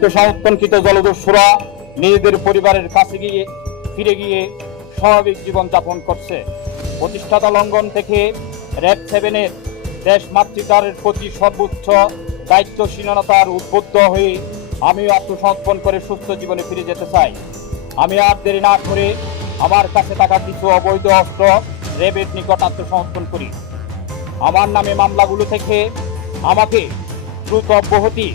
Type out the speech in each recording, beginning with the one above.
আত্মসমর্পণকৃত জলদস্যুরা নিজেদের পরিবারের কাছে গিয়ে, ফিরে গিয়ে স্বাভাবিক জীবন যাপন করছে। প্রতিষ্ঠাতা লঙ্ঘন থেকে র্যাব সেভেনের দেশ মাতৃকারের প্রতি সর্বোচ্চ দায়িত্বশীলতার উদ্বুদ্ধ হয়ে আমিও আত্মসমর্পণ করে সুস্থ জীবনে ফিরে যেতে চাই। আমি আর দেরি না করে আমার কাছে থাকা কিছু অবৈধ অস্ত্র র্যাবের নিকট আত্মসমর্পণ করি। আমার নামে মামলাগুলো থেকে আমাকে দ্রুত অব্যাহতি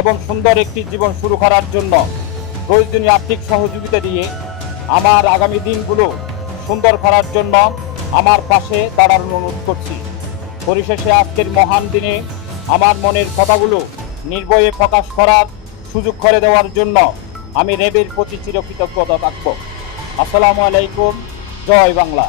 এবং সুন্দর একটি জীবন শুরু করার জন্য প্রয়োজনীয় আর্থিক সহযোগিতা দিয়ে আমার আগামী দিনগুলো সুন্দর করার জন্য আমার পাশে দাঁড়ার অনুরোধ করছি। পরিশেষে আজকের মহান দিনে আমার মনের কথাগুলো নির্ভয়ে প্রকাশ করার সুযোগ করে দেওয়ার জন্য আমি রেবের প্রতি চিরকৃতজ্ঞতা থাকব। আসসালামু আলাইকুম, জয় বাংলা।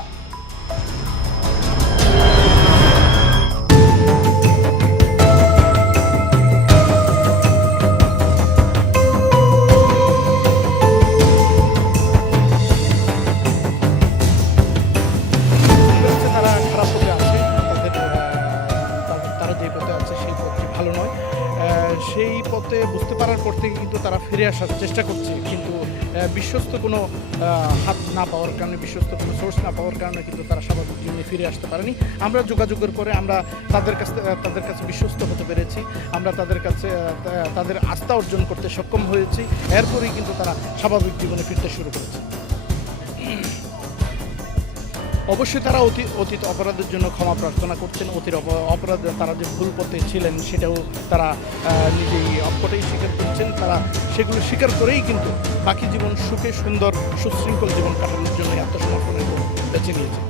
সেই পথে বুঝতে পারার পর থেকে কিন্তু তারা ফিরে আসার চেষ্টা করছে। কিন্তু বিশ্বস্ত কোনো হাত না পাওয়ার কারণে, বিশ্বস্ত কোনো সোর্স না পাওয়ার কারণে কিন্তু তারা স্বাভাবিক জীবনে ফিরে আসতে পারেনি। আমরা যোগাযোগের পরে আমরা তাদের কাছে তাদের কাছে বিশ্বস্ত হতে পেরেছি। আমরা তাদের কাছে তাদের আস্থা অর্জন করতে সক্ষম হয়েছি। এরপরেই কিন্তু তারা স্বাভাবিক জীবনে ফিরতে শুরু করেছে। অবশ্যই তারা অতি, অতীত অপরাধের জন্য ক্ষমা প্রার্থনা করছেন। অতীত অপরাধ তারা যে ভুল পথে ছিলেন, সেটাও তারা নিজেই অক্ষটাই স্বীকার করছেন। তারা সেগুলো স্বীকার করেই কিন্তু বাকি জীবন সুখে, সুন্দর, সুশৃঙ্খল জীবন কাটানোর জন্য আত্মসমর্পণের বেছে নিয়েছে